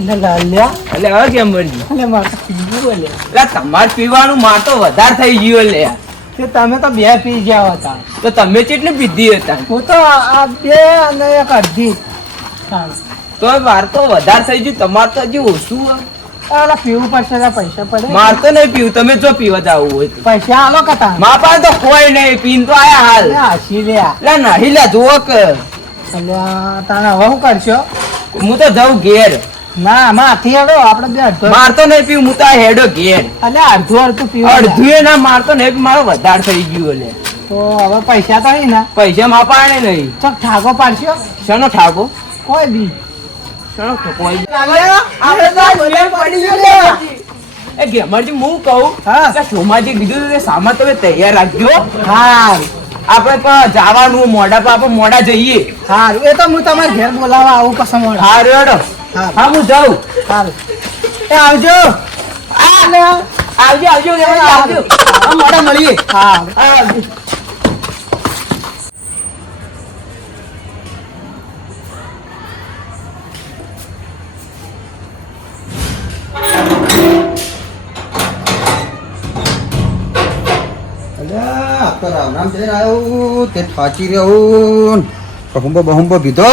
એટલે હવે કેમ મળી એટલે તમારે પીવાનું માર તો વધારે થઈ ગયું લે તમે તો બે પી ગયા હતા તો તમે કેટલી પીધી હતા હું તો આ બે અને એક અડધી તો માર તો વધારે થઈ ગયું તમારે તો હજી ઓછું પીવું પડશે પૈસા પડે માર તો નહીં પીવું તમે જો પીવા જવું હોય પૈસા આલો કતા માર પાસે તો કોઈ નહીં પીન તો આયા હાલ હસી લ્યા નહીં લે જુઓ કે તારે હવે શું કરશો હું તો જાઉં ઘેર ના માથી હેડો આપડે બે અડધો માર તો નહીં પીવું હું તો હેડો ઘેર એટલે અડધું પીવું અડધું ના માર તો નહીં મારો વધારે થઈ ગયું એટલે તો હવે પૈસા તો નહીં ને પૈસા માં પાડે નહીં ચક ઠાકો પાડશો શેનો ઠાકો કોઈ બી ગેમરજી હું કહું સોમાજી કીધું સામાન તમે તૈયાર રાખજો હા આપડે જવાનું મોડા પર આપણે મોડા જઈએ સારું એ તો હું તમારે ઘેર બોલાવવા આવું કસમ સારું હેડો હા હું જાઉં સારું એ આવજો આવજો આવજો મોડા મળીએ હા આવજો રામ જઈને આવ્યો તે થાચી રહ્યો બહુંબો પીધો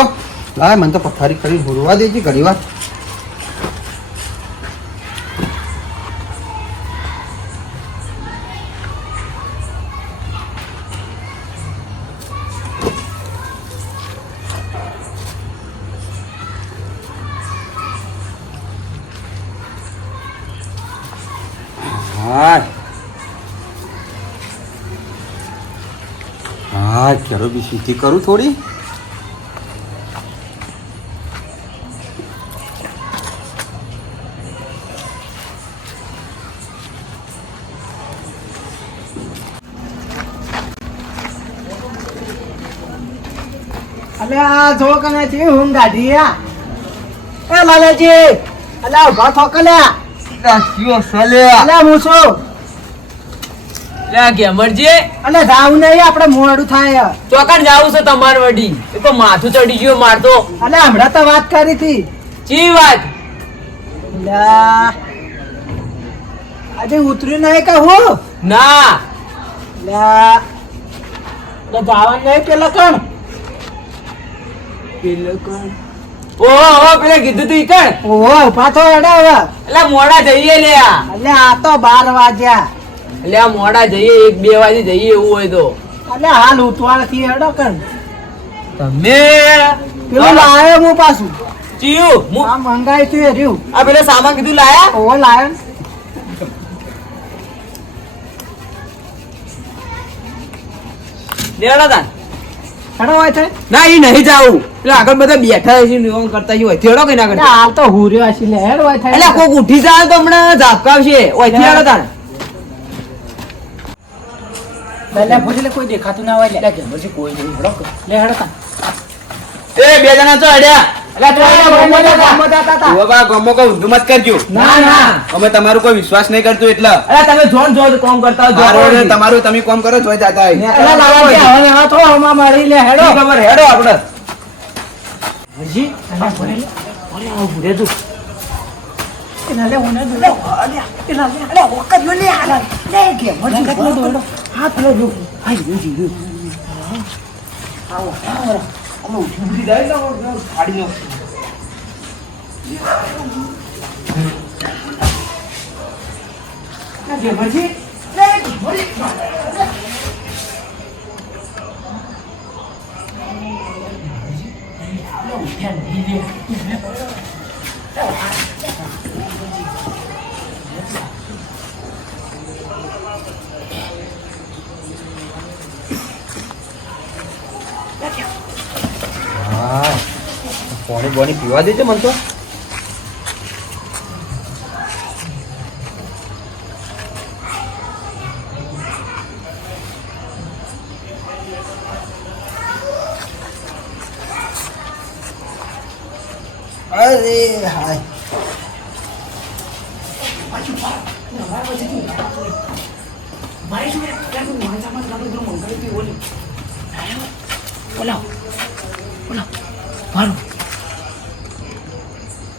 લાય મને તો પથારી કરી ભૂરવા દેજે ઘણી વાર હા ચલો બી સીધી કરું થોડી અલે આ જો કને છે હું ગાડી એ લાલાજી અલે ઉભા થોકલ્યા રાખ્યો સલે અલે હું છું ગેમરજી અલે જાવું નહીં આપણે મોડું થાય ચોકન જાવું છે તમાર વડી એ તો માથું ચડી ગયો મારતો અલે હમણાં તો વાત કરી હતી ચી વાત આજે ઉતર્યું નહીં કે હું ના જવાનું નહીં પેલા કોણ ઓહો પેલા કીધું તું કણ ઓહો ઉભા થો એડા હવે એટલે મોડા જઈએ લે એટલે આ તો 12 વાગ્યા એટલે આ મોડા જઈએ 1-2 વાગે જઈએ એવું હોય તો એટલે હાલ ઉતવાળ થી હેડો કણ તમે પેલું લાયો હું પાછું ચિયું આ મંગાઈ તું રહ્યું આ પેલા સામાન કીધું લાયા ઓહો લાયો લેડા તા હેડો હોય છે ના ઈ નહીં જાવું એટલે આગળ બધા બેઠા છે ને ઓમ કરતા હોય થેડો કઈ ના કરતા હાલ તો હુર્યો હશે લે હેડ હોય થાય એટલે કોક ઉઠી જાય તો હમણાં ઝાપકાવશે ઓય થેડો તા પહેલા પૂછલે કોઈ દેખાતું ના હોય લે પછી કોઈ નહીં હેડો લે હેડો તા એ બે જણા ચો હેડ્યા એટલે ઓ બા ગમો કો ઊંધું મત કરજો ના અમે તમારું કોઈ વિશ્વાસ નહીં કરતું એટલે અરે તમે જોન જો કામ કરતા હો તમારું તમે કામ કરો જોઈ જાતા હોય અલા લાવા હવે આ તો હમા મારી લે હેડો ખબર હેડો આપણે હજી અલા ભરે લે ઓલે આવ ભરે દુ એના લે ઓને દુ અલે એના લે અલે વખત નો લે આલા લે કે મજી નો દોડો હાથ લો દુ આઈ ઉજી આવો આવો અમે ઉઠી જાય ને ગાડી નો જે મજી લે મજી પાણી બોણી પીવા દેજો મને તો અરે હાય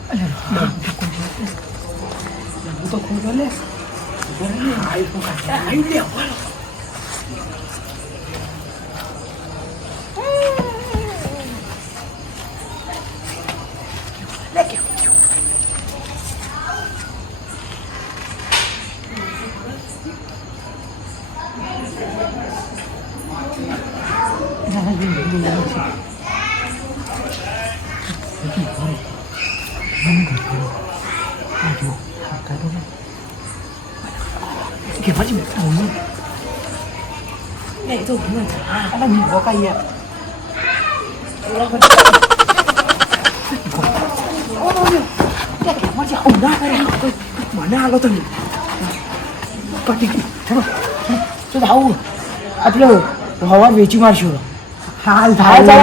તો ખોટો લે આઈ લે કે પછી બેઠા હું એ તો હું આ ની બોકા યાર મને આલો તમે ચલો ચલો આવું આટલો હવા વેચી મારશું હાલ થાય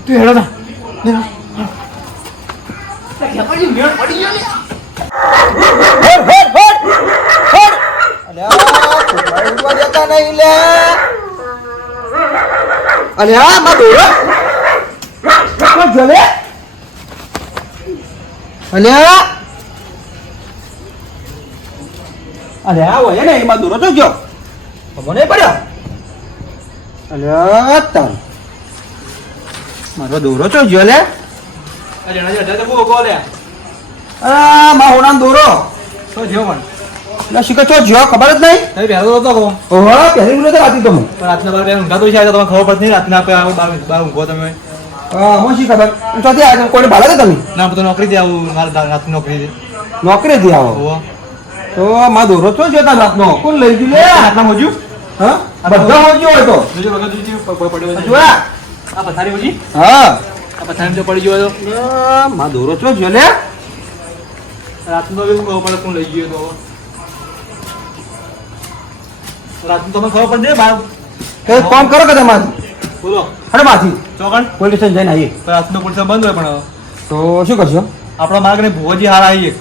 તું હેડો ના અલ્યા માં દોરો જલે અલ્યા અલ્યા ઓય ને એમાં દોરો તો જો મને પડ્યો અલ્યા તાર મારો દોરો તો જો લે આ માં હોના દોરો તો જો પણ ના શીખો છો જો ખબર જ નહીં તમે પહેલો તો કહો ઓહો પહેલી બોલે તો રાતી તો હું પણ રાતના બાર ઊંઘા તો છે તમને ખબર પડતી નહીં રાતના આપણે બાર ઊંઘો તમે હું શી ખબર ચોથી આજે કોઈને ભાડા દે તમે ના તો નોકરી દે આવું મારે રાતની નોકરી દે નોકરી થી આવો ઓહો તો માં દોરો છો જોતા રાતનો કોણ લઈ ગયું લે રાતના મોજુ હા બધા હોજો હોય તો જોજો વગર જોજો પડ્યો છે જોયા આ પથારી મોજી હા આ પથારી જો પડી ગયો તો માં દોરો છો જો લે રાતનો બી ખબર પડે કોણ લઈ ગયો તો રાતનું તમને ખબર પડે બાર કઈ કામ કરો કે તમારે બોલો અરે માથી ચોકણ પોલીસ સ્ટેશન જઈને આવીએ રાતનો પોલીસ બંધ હોય પણ તો શું કરશો આપણા માર્ગ ને ભુવાજી હાર આવીએ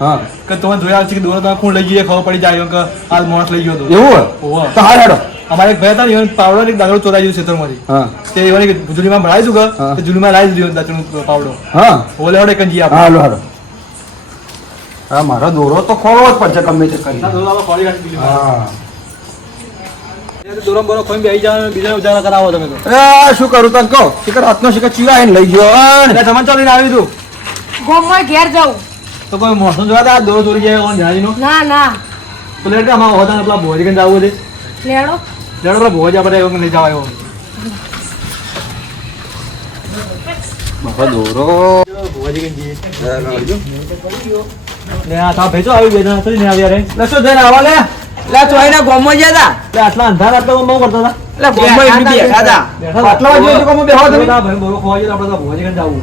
હા કે તમે જોયા છે કે દોરો તમે કોણ લઈ ગયો ખબર પડી જાય કે હાલ માણસ લઈ ગયો તો એવું હોય ઓહો તો હાલ હેડો અમારે એક ભાઈ હતા ને એને પાવડો ને એક દાગડો ચોરાઈ ગયો ખેતરમાંથી હા તે એવાની જુલીમાં ભરાઈ દઉં હા. કે જુલીમાં લાવી દીધો દાચનો પાવડો હા ઓલે હડે કંજી હા હાલો હાલો હા મારો દોરો તો ખોવો જ પડશે ગમે તે કરી હા દોરો બોરો કોઈ બી આવી જાવ બીજા ઉજાગરા કરાવો તમે તો અરે શું કરું તને કહો શિખર હાથનો શિખર ચીવા એને લઈ ગયો એટલે સમાન ચાલીને આવી તું ગોમમાં ઘેર જાઉં તો કોઈ મોસમ જોયા હતા દોરો ચોરી ગયા કોણ જાણીનો ના ના તો લેટ અમારા હોતા પેલા ભોજી કઈ જવું છે લેડો લેડો પેલા ભોજી આપણે એવું લઈ જવા આવ્યો બાપા દોરો ભોજી કઈ જઈએ ને આ તા ભેજો આવી બે જણા થોડી ને આવ્યા રે લસો જઈને આવા લે લા ચોઈના ગોમમાં ગયા એટલે આટલા અંધાર આટલા બહુ કરતા હતા લા ગોમમાં એમની બેઠા હતા આટલા વાગે જો કોમ બેહવા તમે ભાઈ બોરો ખોવા જઈએ આપણે તો ભોજી કઈ જવું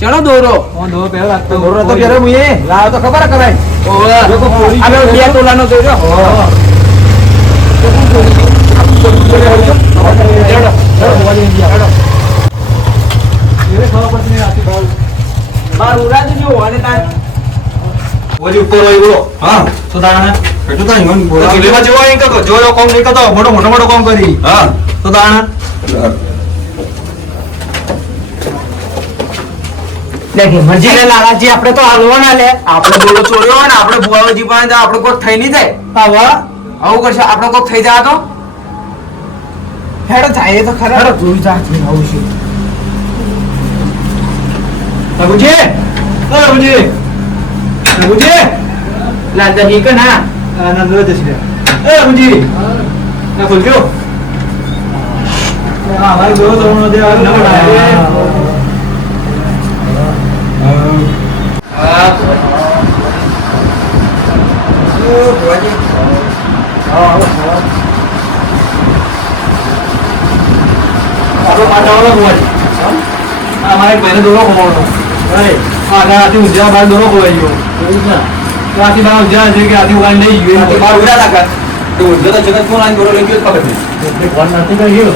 ચલો દોરો દોરો પહેલો રાખતો દોરો તો પહેરે મુએ લાવ તો ખબર કરાય ઓવે આ બે તોલાનો દોરો બાર ઉડાડી જો અને તા ભોજી ઉપર હોય બોલો હા તો તાણા એટલું તો ઈવન બોલા લેવા જેવો અહીં કરતો જોયો કોમ નહીં કરતો મોટો કોમ કરી હા તો તાણા દેખે મરજી લે લાલાજી આપણે તો હાલવાના લે આપણે દોરો ચોર્યો હોય ને આપણે બુવાજી પાસે આપણે કોઈ થઈ નહીં જાય હવે આવું કરશે આપણે કોઈ થઈ જાય તો હેડો જાય તો ખરા હેડો જોઈ જા છે આવું છે રઘુજી રઘુજી રઘુજી લાલતા ઠીક ના ના દોરે જશે રઘુજી ના બોલ ગયો હા ભાઈ દોરો તો નો દે ના બનાય મારે પહેલે દોરો ખોવાનો આથી ઊંઝા બાર દોરો ખોવાઈ ગયો આથી બાર ઊંઝા છે કે આથી ઉગાડી લઈ ગયો બાર ઉડા લાગા તો ઉડા તો જગત કોણ આઈ દોરો લઈ ગયો ખબર નહીં ફોન નથી કરી ગયો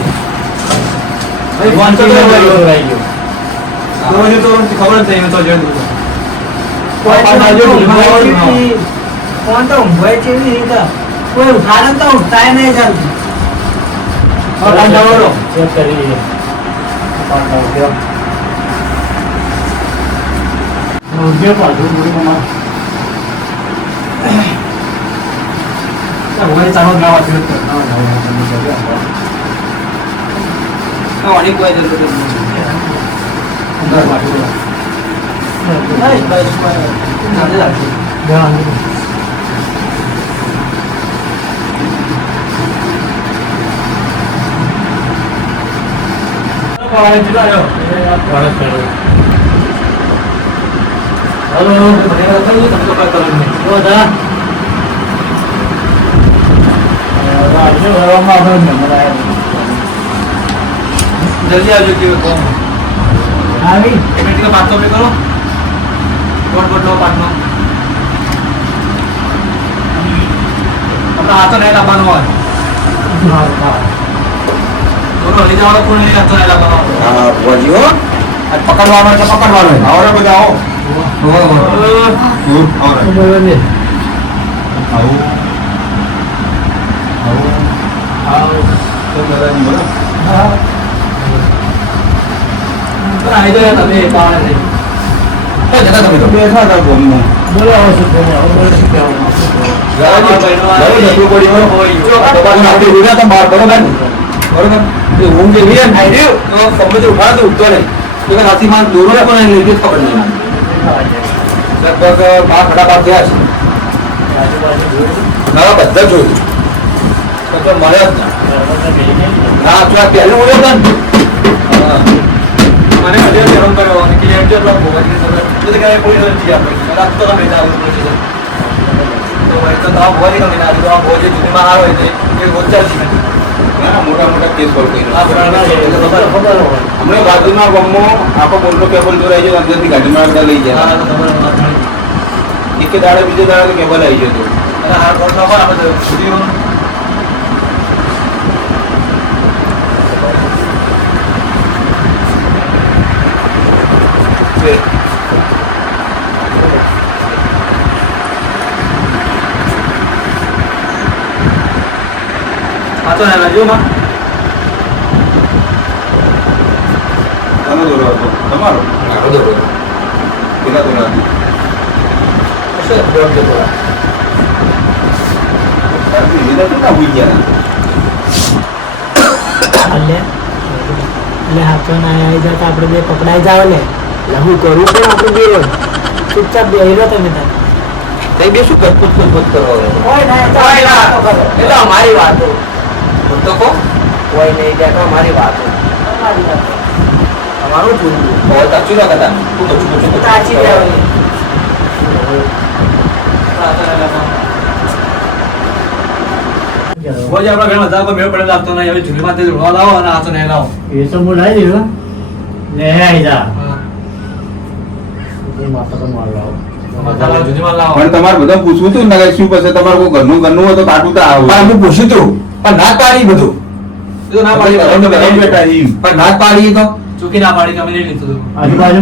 ફોન તો ખબર નથી તો જોઈ કોણ તો ઊંઘાય છે એવી રીતે કોઈ ઉઠાડે તો ઉઠાય નહીં ચાલતું ચેક કરી જે પાછું બોલું હું ચાલો ગાવા છે અનેક કોઈ જરૂર જલ્દી આવજો કેવું કોમ આવી પેમેન્ટ કા 500 पे करो કોડ બદલો પાટનો આપણા હાથો નહીં લાવવાનો હોય બોલો લઈ જવાનો કોણ નહીં હાથો નહીં લાવવાનો હા બોજીઓ આ પકડવાનો છે પકડવાનો આવરે બધા આવો તો બરાબર બોલો આઈ જાય તમે પાણે નહીં તો જતા તમે તો બેઠા હતા ગોમમાં બોલાવો છો તમે બોલો શું કહેવાનું મને હજી હેરાન કર્યો અને ક્લિયર જો બ્લોક હોવા જોઈએ તો કે કોઈ નથી આપણે રાત તો તમે જાવ તો છે તો ભાઈ તો આ ભોજી કમી ના તો આ ભોજી દુનિયામાં હાર હોય છે એ ગોચાર છે મોટા મોટા કેસ સોલ્વ કરી આ બરાબર છે તો ખબર હોય હમણાં બાજુના ગામમાં આખો મોટો કેબલ દોરાઈ ગયો અંદરથી ગાડીમાં આગળ લઈ ગયા હા તો ખબર એક દાડે બીજે દાડે કેબલ આવી ગયો અને હાર કોટ નો આપણે સુધી તો ના લાજો માં તમે દોરો હતો તમારો મારો દોરો કેટલા દોરા છે ડોર કે બોલા એટલે તો ના હોઈ ગયા એટલે હાથો ના આવી જાય તો આપણે બે પકડાઈ જાવ ને એટલે હું કરું પણ આપણે બે ચૂપચાપ બે રહ્યો તમે તાર તઈ બે શું કૂદ કરો એટલે અમારી વાતો તો કો કોઈ નહીં ત્યાં તો અમારી વાતો અમારું જોયું બહુ સાચું ના કરતા તું કચું સાચી રહેવાની ભોજી આપણા ઘરમાં જા કોઈ મેળ પડે લાગતો નહીં હવે જુલી માં તે રોવા લાવો અને હાથો નહીં લાવો એ તો બોલાવી દેવો ને આવી જા માતા તો માર લાવો મસાલા જુલી માં લાવો પણ તમારે બધા પૂછવું હતું ને શું પછી તમારે કોઈ ઘરનું હોય તો કાઢું તો આવું હું પૂછ્યું તું પણ ના પાડી બધું તો ના પાડી બેટા પણ ના પાડી તો ચૂકી ના પાડી તમે નહીં લીધું આજુબાજુ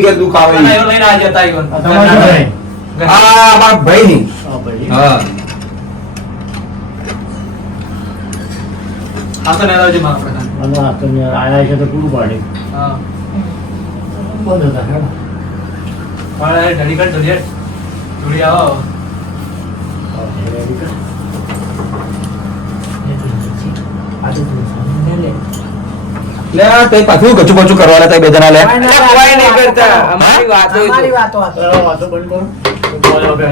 ઘેર દુખ આવે લઈને આ જતા ઈવન આ મારા ભાઈ ની હા આ તો નહીં લાવજે માં આપણે આયા છે તો પૂરું પાડે હા બંધ હતા હેડો પાડે ઢડી કર ઢડી ઢડી આવો લે તે પાછું કચું પચું કરવાના તે બે જણા લે કોઈ નહીં કરતા અમારી વાતો વાતો બંધ કરો બોલો કે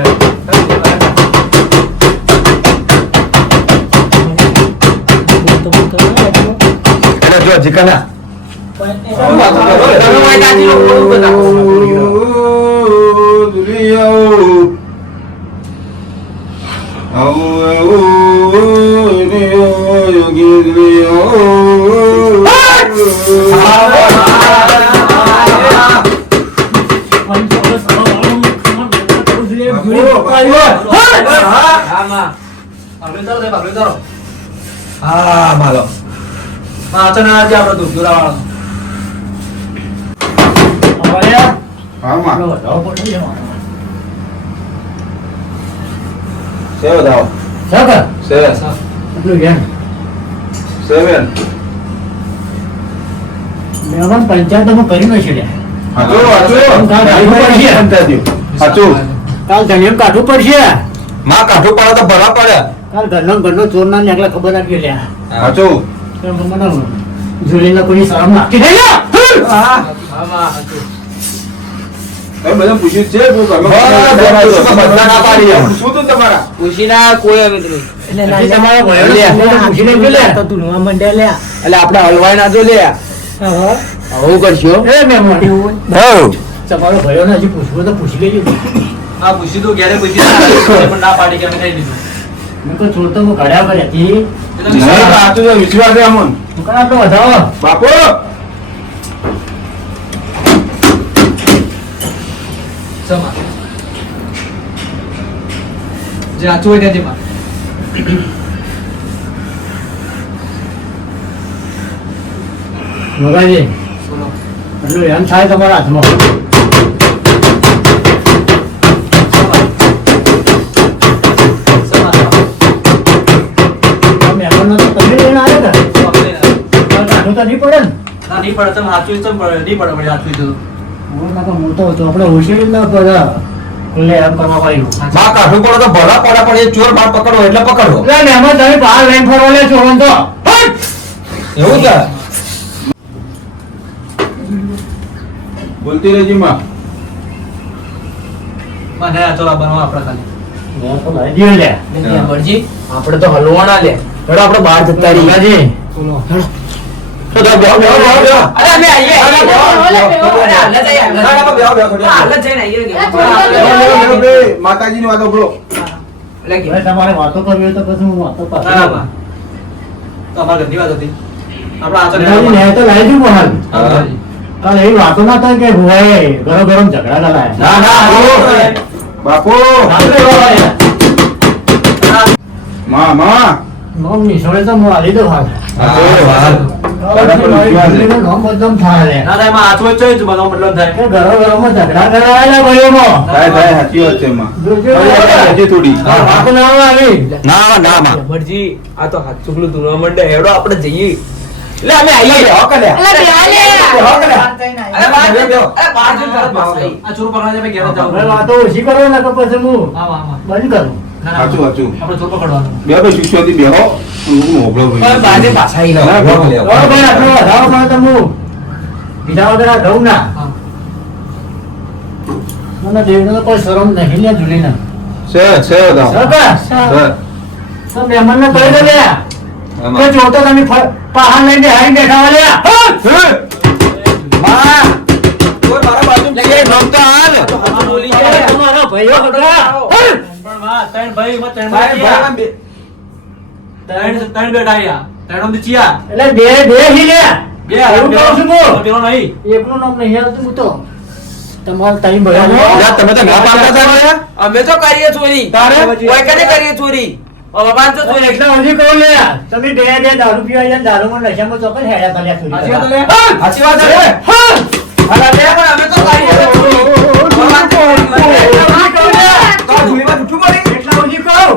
એટલે જો જીકાના હા માલો અચાનક આજે આપણે દૂધ દોરાવાળો હા માં સેવ દાવ સેવન સેવન મહેમાન પંચાયત તો હું કરી ન છે કાલ ધનિયમ કાઢવું પડશે માં કાઢું પડે તો ભરા પડે કાલ ઘરનો ચોર ના નીકળે ખબર ના લ્યા સાચું મને જોડીને કોઈ શરમ નાખી દે બધા પૂછ્યું છે બધા ના પાડી એમ. શું તું તમારા ખુશીના કોઈ હવે નહીં. તમારા ભયો પૂછીને પેલા તો તું નવા મંડે લ્યા એટલે આપણે હલવાઈ ના જો લે આવું કરશો એ મહેમાન તમારો ભયો ને હજી પૂછવું તો પૂછી લેજો હા પૂછી તો ઘેરે પૂછી પણ ના પાડી કે અમે કહી દીધું મેં તો છોડ તો હું કાઢ્યા પર હતી નહીં, સાચું છે, વિશ્વાસ છે અમોન. હું કાં આપણે વધાવો બાપુ સમા જે આચું હોય ત્યાં જેમાં મગાજી બોલો એટલું એમ થાય તમારા હાથમાં સમા આ મહેમાનનો તો તમે લઈને આવ્યા હતા કાઢું તો નહીં પડે ને ના નહીં પડે તમે હાચું ચમ પડે નહીં પડે વળી હાચું તો હું ના તો મોટો હતો આપણે હોશિયારી જ ના પડે ખુલ્લે એમ કરવા પાડ્યું માં કાઢું પડે તો ભરા પડે પણ એ ચોર બાર પકડો એટલે પકડો એટલે મહેમાન તમે બહાર લઈને ફરવા લે છો તો એવું છે બોલતી રહેજી માં. મને આ ચોરા બનવા આપણે ખાલી મેં તો લાવી દીધો લે મરજી આપણે તો હલવાના લે હેડો આપણે બહાર જતા રહીએ મગાજી બોલો તો બેહો, બેહો, બેહો, બેહો. અરે અમે આવીએ અરે, બેહો, બેહો, બેહો. અરે હાલ જ આવીએ ના, ના, બેહો, બેહો, થોડી વાર. હાલ જ જઈને આવીએ કે માતાજીની વાતો બોલો. એટલે કે હવે તમારે વાતો કરવી હોય તો પછી હું વાતો ના પાછળ ના તો અમારી ઘરની વાત હતી આપણે આ મગાજી, મેં તો લાવી દીધું બહાર હા. કાલે એવી વાતો ના થાય કે ભુવાએ ગરમ ગરમ ઝઘડા કરાયા ના, ના, બાપુ આપણે ભુવાએ માં માં નોમ નિસોડે તો હું આલી દઉં હાલ હા, વાહ. નોમ બદનામ થાય લે ના થાય એમાં આચું જ છે બધો મતલબ થાય કે ગરમ ગરમ ઝઘડા કરાયેલા ભાઈઓમાં થાય થાય સાચી વાત છે માં. જોજો. હજી થોડી આ વાત ના આવી ના, ના, માં. જબરજી આ તો હાથ ચુકલું દુરવા માંડે હેડો આપણે જઈએ એટલે અમે આવીએ બેહો, કલ્યા. અલા બેહા લે બેહો, કલ્યા. અરે બહાર બેહો, બેહો. અરે બહાર જઈને તરત પાછા આવીએ. આ ચોર પકડવા જાય ઘેર જાવ હવે વાતો ઓછી કરો ને તો પછી હું આવા આવા બંધ કરું ના સાચું સાચું આપણે ચોર પકડવાનું બે બે શિષ્યોથી બેહો હું હોભળો ભાઈ. બાજે પાછા આવીએ ના, બેહો, કલ્યા. હવે ભાઈ આટલો વધારો પડે તો હું બીજા વગર આ રહું ના હા. મને દેવને તો કોઈ શરમ નહીં લે જુલીને છે તો. સરકાર છે. તો મહેમાનને કહી દે લે આમાં. કે જોતો તમે પહાડ લઈને હારી બેઠા વાળ્યા માં, ચોર મારા બાજુ લઈ આય, ભક્ત હાલ. હા, બોલી જાય. તમારા ભાઈઓ હતા પણ વાહ, ત્રણ ભાઈ એમાં ત્રણ ભાઈ, ભાઈ ભાઈ, બે. ત્રણ બેઠા અહીંયા ત્રણ માંથી ચિયા એટલે બે હી લે બે એવું કહું છું હું. પેલો નહીં એકનું નામ નહીં આવતું હું તો તમારો ટાઈમ ભર્યો યાર, તમે તો ના પાડતા હતા ને? અમે તો કરીએ ચોરી તારે? કોઈ કને કરીએ ચોરી બાબા તો ચોરી એટલે હજી કહું લે તમે બે દારૂ પીવા જાય દારૂમાં નશામાં ચોક્કસ હેડા કર્યા ચોરી સાચી વાત કરવા. લે? સાચી વાત છે. અલા લે પણ અમે તો કરીએ ચોરી ભગવાન તો ચોરી કરે. હજી કહું લે. તો આ ધૂળીમાં જૂઠું બોલી? એટલે હજી કહું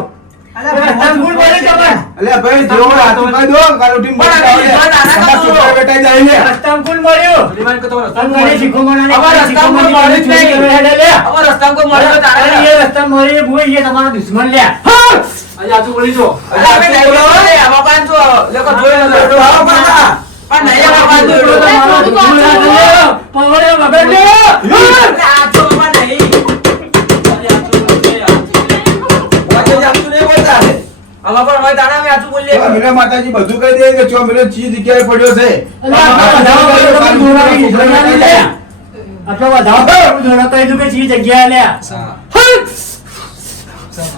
રસ્તામાં ભૂલ પડી તમને. અલ્યા ભાઈ જેવો હાથું કહી દો કાલ ઉઠીને પણ બોલી અમે જાઓ લે. નાના અમારા તો છોકરા બેટા જાય ને. રસ્તામાં ભૂલ મળ્યું શ્રીમાન કતો તને ઘરે શીખવાના ને અમારા રસ્તામાં કોઈ મળ્યું જ નહીં. ચોરી કરવા હેડે લે. અમાર રસ્તામાં કોઈ મળ્યો તો અરે તારે એ રસ્તામાં મળી એ ભૂલ એ તમારો દુશ્મન લે આજે આજુ બોલી જો અરે અમે નહીં બોલાવો ને આમાં પાંચ જો લોકો જોઈ લો બેઠો આવો પાછા. પણ નહીં આમાં પાંચ જો તમારો દુશ્મન લે. પવડે વગર લે. આ જો આમાં નહીં આજે આજુ બોલી વાંચે જામતું નહીં બોલતા. આમાં પણ હોય તાણા અમે આજુ બોલીએ તો મિલે માતાજી બધું કહી દે કે ચો મિલે ચી જગ્યાએ પડ્યો છે. અલા, આટલો વધારો કર્યો તો પણ જોડાવી દીધો ને લે. આટલો વધારો કર્યો તો જોડા કહી દઉં કે ચી જગ્યાએ લે.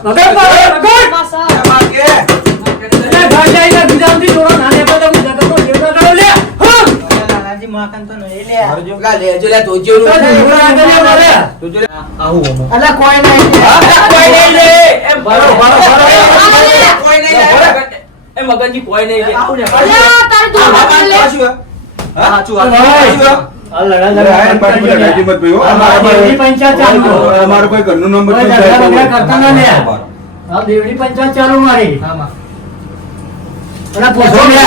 વગર પાડે, વગર. એમાં કે, અરે ઘર જઈને ગુજરાતી જોડો નાને પર તો જગતનો દેવતા કરો લે. લા લેજો લે તો જેવું તો જોડા આગળ લે મારે. તુજો લે આવું ઓમો અલા, કોઈ નહીં. કોઈ નહીં લે એમ બરો, બરો, બરો. કોઈ નહીં લે એ મગનજી કોઈ નહીં લે આવું ને અલા તારે દૂર આ લે શું? હા? સાચું ભાઈ. વાત આ લડા અરે આ એમ પાછું બધા ગાડી મત ભાઈ, હો. આ દેવડી પંચાયત ચાલુ. અમારું કોઈ ઘરનું નંબર કોઈ નથી ઝઘડા બગડા થાય. કરતા ના લે. આ દેવડી પંચાયત ચાલુ મારી. આમાં અલા, પૂછો લે.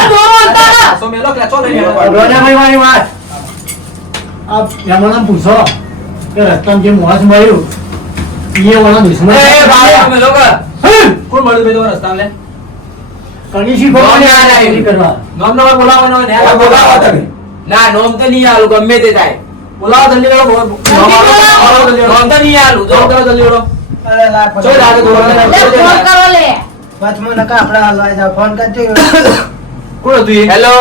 સો મેલો કે ચો લઈ લે રોજાભાઈ વાળી વાત. આ એમાં પૂછો કે રસ્તામાં જે મોસ મળ્યું એ વાળા દુશ્મન એ ભાઈ અમે લોકો કોણ મળ્યું બે તમારા રસ્તા લે કણી શીખો નોમ યાદ આવ્યું. કરવા નોમ નંબર બોલાવવાનો હોય ને આ બોલાવો તમે ના નોમ તો નહીં આલું ગમે તે થાય બોલાવો જલ્દી કરો નોમ બોલાવો જલ્દી કરો નોમ તો નહીં આલું જો નોમ કરો જલ્દી કરો અરે લા ચો લાગે તો લે ફોન કરો લે પાછમાં નકા આપણે હાલવા જાવ ફોન કરજો કોણ હતું એ હેલો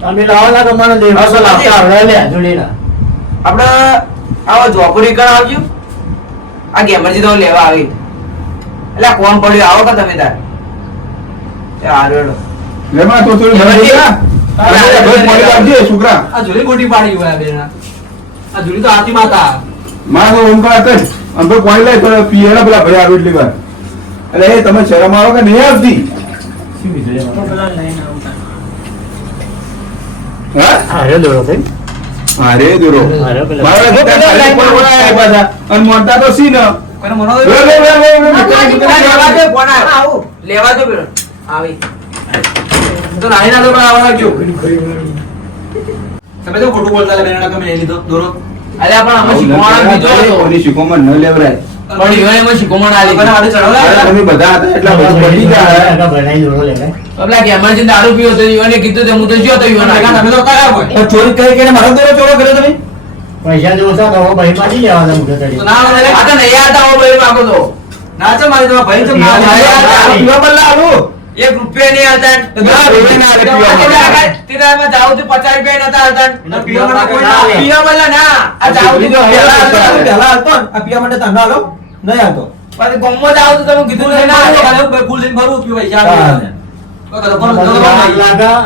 તમે લાવો ના તમારા દેવ હા, સર, લાવતા આવડે લે જોડીના આપણે આવો જોપુરી કણ આવજો આ ગેમરજી તો લેવા આવી એટલે કોણ પડ્યું આવો કે તમે તાર એ હારેડો લેમાં તો થોડી મદદ કર. આ ભાઈ મળી આવજે છોકરા. આ જોડી મોટી પાડી હોય આ બેના આ જોડી તો આરતી માતા મારો ઓમકાર કર. આમ તો પાણી લાય થોડા પીએના પેલા ભાઈ આવે એટલી વાર. અરે એ તમે શરમ આવો કે નહીં આવતી? શું વિચારે પેલા લઈને આવતા હા? અરે દોડો થઈ અરે દૂરો. અરે પેલા મારા ઘરના ખાલી પણ ઓળાય પાછા. અને મોટા તો સી ન. કોઈને મનો way, way, way, way, way, લેવા દે કોણ આવું આવ્યો લેવા દો પેલો આવી તો નાહી ના તો પણ આવવા લાગ્યો તમે તો ખોટું બોલતા લે બેના તમે લઈ લીધો દોરો અરે પણ અમે શીખવાના બીજો હતો કોની શીખોમાં ન લેવરાય. પણ ઈવન એમાં શીખવાના આલી મને આડે અરે ચડાવલા તમે બધા હતા એટલા બધું પડી ગયા. બનાવી દોડો લે પેલા ગેમરજી દારૂ પીવો તો ઈવને કીધું તો હું તો જ્યો તો ઈવન તમે તો કયા હોય તો ચોરી કરી કરીને મારો દોરો ચોરો કર્યો તમે પૈસા જો ઓછા તો ભાઈ માંથી લેવા દે મુકે તડી તો ના આવે આ તો નહીં આવતા હું ભાઈ માંગો તો ના છે મારી તમારા ભાઈ તો ના, ના ના, આવે. પીવા બદલા આલું. એક રૂપિયા નહીં આવતા ના, રૂપિયા ના આવે, પીવા બદલા. તે ટાઈમે જાવ તો 50 રૂપિયા નતા આવતા ના, પીવા માટે કોઈ ના ના આવે. પીવા વાળા ના આ જાવ તો બીજો પહેલા હેલો આવતા. પહેલા હતો ને, આ પીવા માટે ધંધો હાલો નહીં આવતો પછી ગમમાં જાવ તો તમે કીધું ફૂલ નહીં ના ના આવે. આવે. ફૂલ લઈને ભરવું પીવા પૈસા હા. આવે. કોઈ કદો પણ ધંધો ના આવે. લાગા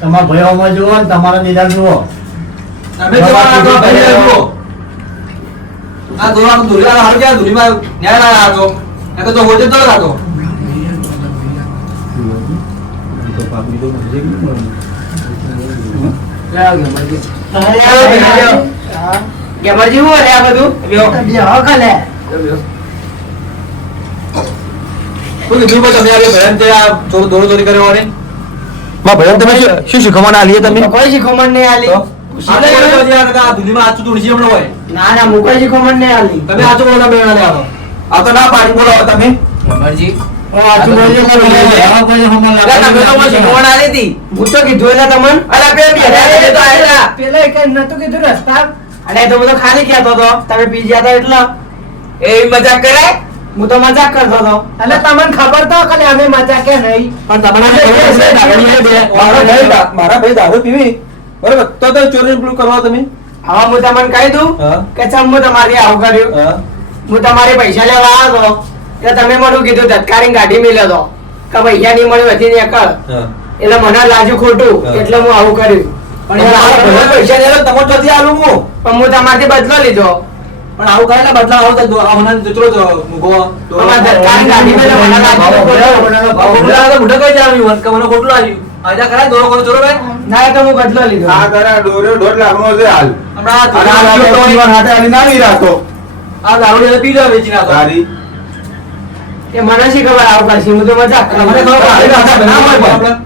તમારા ભાઈઓમાં જુઓ ને તમારા નિદાન જુઓ તમે તો આ તો ભાઈ જુઓ. આ દોરાનો દોરી આ હારું ક્યાં દોરીમાં ન્યાય લાયા હતો. એ તો હોજે તો હતો. લાવ ગેમરજી. ગેમરજી હું લે આ બધું લ્યો. કોઈ કીધું પણ તમે આ ભયન તે આ દોરો ચોરી કર્યો હોય ને? માં ભાઈ તમે શું શીખવાના આલીએ તમે કોઈ શીખમણ નહીં આલી આ તો પછી આ દુનિયામાં આચું ધૂળજી હમણાં હોય. ના ના મુકઈ શીખમણ નહીં આલી તમે આચું બોલતા બેના લે આવો. આ તો ના પાડી બોલાવો તમે ગેમરજી આજુ બાજુ કોઈ લેવા કોઈ હમણાં અલા તમે તો મને શીખમણ આલી હતી હું તો કીધું એટલે તમને અલા બે બે તો આયલા પેલા એક નતું કીધું રસ્તા અરે તો બધો ખાલી કહેતો તો તમે પી ગયા હતા એટલે એ મજાક કરાય હું તો મજાક કરતો હતો એટલે તમને ખબર તો કે અમે મજા કે નહીં પણ તમને મારા ભાઈ દારૂ પીવી બરોબર તો ચોરી પેલું કરવા તમે હવે હું તમને કહી દઉં હા. કે ચમ હું તમારી આવું કર્યું હું તમારે પૈસા લેવા આવ્યો હતો એટલે તમે મને કીધું ધતકારી ગાડી મેલ્યો હતો કે પૈસા નહીં મળ્યું હતી નીકળ એટલે મને લાજુ ખોટું હા. એટલે હું આવું કર્યું પણ યાર આ ભાઈ પૈસા લેલો તમે ચોથી આલું હું પણ હું તમારથી બદલો લીધો પણ આવું કરે ને બદલા આવું તો આ મને જતરો તો મૂકો તમારે ધતકારી ગાડી મેલ્યો મને લાજુ ખોટું. મોઢા કઈ જામ્યું કે મને ખોટું આવ્યું આજા કરાય દોરો કોનો ચોરો ભાઈ ના એ તો હું બદલો લીધો આ તારા દોરો 1.5 લાખનો છે હાલ. હમણાં અને આ લાગે તો ઈવન હાથે આલી ના નહીં રાખતો. આ દારૂ લઈને પી જાવ વેચી નાખો. તારી. એ મને શી ખબર આવું કરશે હું તો મજાક કરતો મને ખબર પડે કે ના હોય પણ.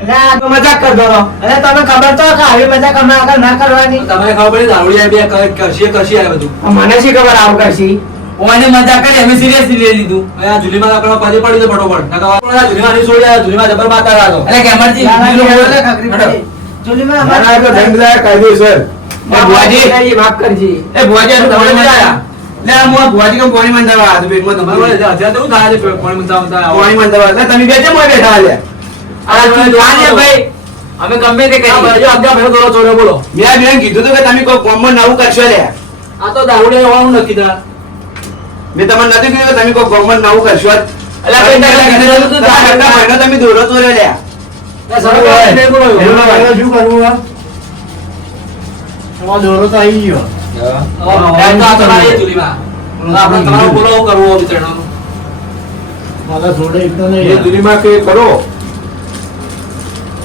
એટલે આ તો મજાક કરતો હતો અરે તમે ખબર તો કે આવી મજા અમે આગળ ના કરવાની તમને ખબર પડી દારૂડિયા બે કરશી આ બધું મને શી ખબર આવું કરશે ઓને મજાક કરી અમે સિરિયસલી લઈ લીધું હવે આ જુલીમાં આપણો પાછી પડી તો ફટોફટ નકર આ જુલીમાં નહીં છોડ્યા જુલીમાં જબર માતા રાતો અરે ગેમરજી ચોરીમાં મારા આ તો દંડદાયક કાયદેસર. એ ભુવાજી માફ કરજી એ ભુવાજી આ તમે તમે મજા મજા. લે આ મોં ભુવાજી કેમ પાણી માં જવા હાથ પેટમાં બરાબર તમારે છે અત્યારે તો શું થાય છે પાણી મનતા મનતા પાણી માં જવા. લે તમે બે ચમ હોય બેઠા હાલે. આ તું જાને ભાઈ અમે ગમે તે આ કરી ભાઈ આગળ ભેગો દોરો ચોર્યો બોલો મેં આ બેન કીધું તું કે તમે કોઈ કોમમાં નવું કરશો લે. આ તો દારૂડિયા હોવાનું નક્કી થયા મેં તમને નથી કીધું કે તમે કોઈ કોમમાં નવું કરશો જ. અલા ભાઈ તારે કીધું તું તારા ઘરના ભાઈનો તમે દોરો ચોર્યો લે. શું કરવું આ તમારો દોરો તો આવી ગયો આપણે તમારું બોલો શું કરવું બિચારાનું મારા જોડે એક તો એ નહીં દુનિયામાં કે કરો.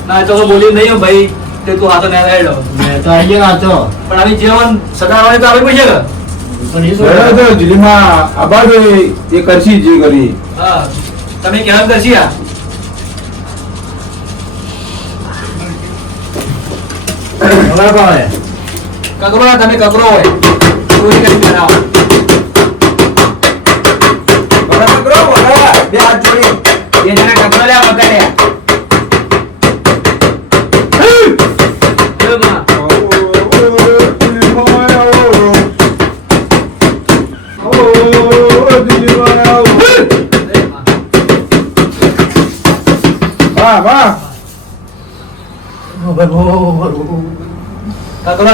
ના તો બોલી નહીં ભાઈ તે તું હાથો ના રેડો મેં તો આવી ગયો નાચો પણ આવી જીવન સદાવાની તો આવી પૈસે પણ એ બરાબર તો દિલ્હીમાં આબાદ એ કરશી જે કરી. હા તમે કેમ કરશી આ ખબર પડે કકરો ના તમે કકરો હોય ચોરી કરી બનાવો કકરો બોલો બે હાથ જોડી બે જણા કપડો લે વગાડે વાહ વાહ કકરો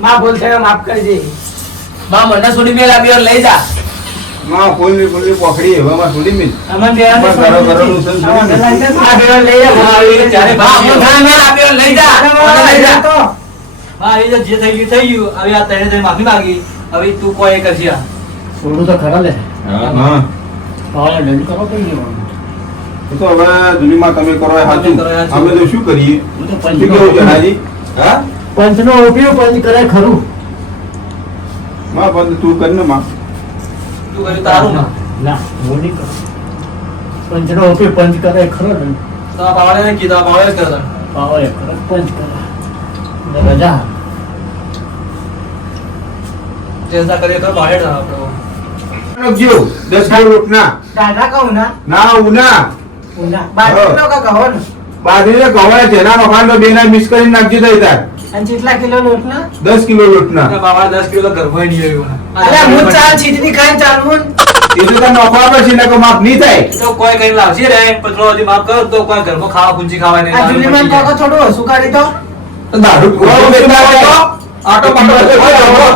માં ભૂલ થયો માફ કરજે માં મને સોની મેલ આપી લઈ જા માં ફૂલની પોખડી હવામાં છોડી મિલ અમન બેન બસ ઘરો ઘરોનું સન છોડી મિલ. આ બેન લઈ જા ત્યારે માં ભૂલ મેલ આપ્યો લઈ જા લઈ જા તો હા એ જે થઈ ગયું થઈ ગયું હવે આ તને તને માફી માંગી હવે તું કોઈ એ કરશે આ. થોડું તો ખરા લે હા પાવડા દંડ કરો કઈ નહીં એ તો હવે દુનિયામાં તમે કરો એ સાચું તમે કરો એ સાચું. અમે તો શું કરીએ હું તો શું કેવું જણાજી હા પંચનો ઉપયોગ પંચ કરે ખરું માં પણ તું કર ને માં તું કર્યું તારું ના ના હું નહીં કરું પંચનો ઉપયોગ પંચ કરે ખરો ને તો આ પાવડે ને કીધા પાવડે જ કરતા પાવડે કરે પંચ કરે ને રજા જેસા કરીએ તો પાવડે ના આપણો રાખજો 10 કિલો રોટના દાદા કહું ના ના ઉના ઉના બાજરીનો કા કહો ને બાજરીને ગવાય જેના મખાન તો બેના મિક્સ કરીને નાખજો તો તાર અને કેટલા કિલો લોટ ના 10 કિલો લોટના બાબા 10 કિલો ઘરમાં નહીં આવ્યું અલ્યા હું ચાલ છીટની ખાઈને ચાલ હું એ તો તને નોખવા પડશે ને કે માફ નહીં થાય તો કોઈ કઈ લાવશે રે પતલો હજી માફ કરો તો કોઈ ઘરમાં ખાવા પૂંજી ખાવા નહીં આ જુલીમાન કાકા થોડું હસું કાઢી તો તો દારૂ પીવાનો બેટા હોય તો આટો પાટો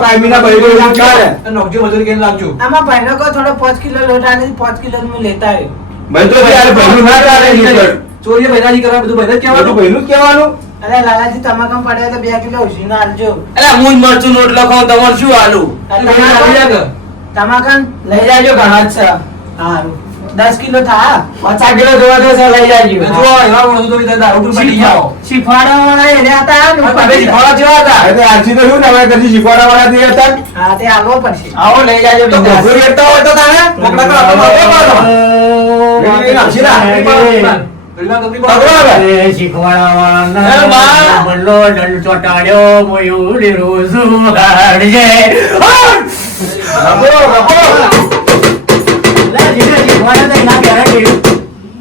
કાયમીના બૈરો ચાલે નોકજી મજૂરી કરીને લાવજો આમાં ભાઈનો કહો થોડો 5 કિલો લોટ આને 5 કિલો હું લેતા આવ્યો ભાઈ તો યાર ભઈનું ના ચાલે લીટર ચોરીએ બૈરાજી કરવા બધું બૈરા જ બધું કહેવાનું ભઈનું જ કહેવાનું અરે લાલાજી તમાકમ પડ્યા તો 2 કિલો ઉછીને આલજો અલા હું જ મરચું નોટ લખાવ તમારે શું આલું તમાકમ લઈ જાજો ઘણા જ છે હારું 10 કિલો થા 50 કિલો જોવા તો છે લઈ જાજો જો એવા વળું તો વિચાર દારૂ પર પડી જાઓ શીફાડા વાળા એને હતા ને તમે શીખવાડા જેવા હતા એટલે આરસી તો શું ને હવે કદી શીખવાડા વાળા થઈ હતા હા તે આલવો પડશે આવો લઈ જાજો તો ઘોઘરી રહેતા હોય તો તારે મોકળા કરો તો શીખવાડા એ બા! બલ્લો દંડ ચોટાડ્યો મોયું રોજુ હાડજે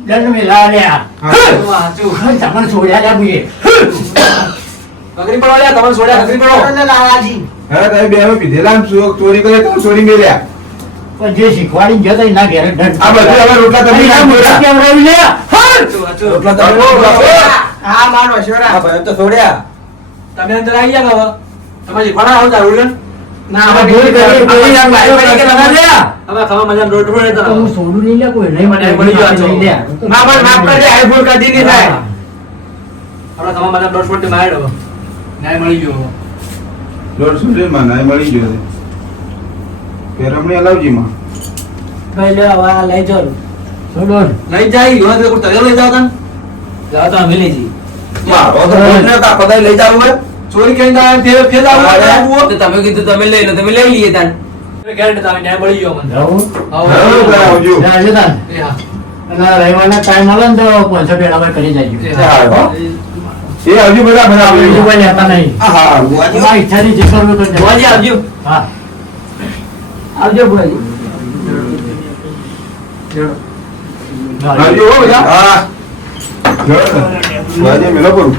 દંડ મિલા લ્યા તમને છોડ્યા લ્યા બુએ કકરી પડો લ્યા તમને છોડ્યા કકરી પડો એટલે લાલાજી હવે તમે બે અમે પીધેલા ને ચોરી કરે તો ચોરી મેલ્યા પણ જે શીખવાડી જતા એના ઘેર દંડ આ બધું હવે રોટલા તમે ના બોલ્યા. કેમ રવી લ્યા રોટલા હા મારો શોરા ભાઈ તો છોડ્યા તમે અંદર આવી ગયા હવે તમે શીખવાડા આવો દારૂ લે ના આ હવે ભૂલ કરી, ભૂલ હવે કરી, ભૂલ કરી, હવે લ્યા. હવે ખાવા મજા રોટ રોટ રહેતા તો હું સોડું નહીં લે કોઈ નહીં મને મળી ગયો છો. લઈ લે. માં પણ માફ કરજે આ ભૂલ કદી નહીં થાય આપણા ખાવા મજા રોટ રોટ માર્યો હવે ન્યાય મળી ગયો 150 માં નાય મળી ગયો છે. પેરમણી હલાવજી માં ભાઈ લે હવે આ લઈ જાઓ છોડો ને. લઈ જાય યુવા તો તરે લઈ જાવ તન જાવ તો અમે લઈ જઈએ મારો તો રોટને કાપો દઈ લઈ જાવ હોય ચોરી કરીને આવે ફેર આવું તો તમે કીધું તમે લઈ લો તમે લઈ લઈએ તાન ગેરંટી તમે ન્યાય મળી ગયો મને જાઉં? આવો આવજો લે, આજે તાન. એ હા અને રવિવારના time મળે ને તો 500 પેલા ભાઈ કરી એ જાજો. હા. હો. એ આવજો બધા બધા બીજું આવજો કોઈ લેતા નહીં. હા બુઆજી તમારી ઈચ્છાથી જે કરવું હોય એ કરજો. ભુવાજી આવજો. હા. આવજો ભાઈ આવજો હો બધા હા જય. આજે મેલો કરું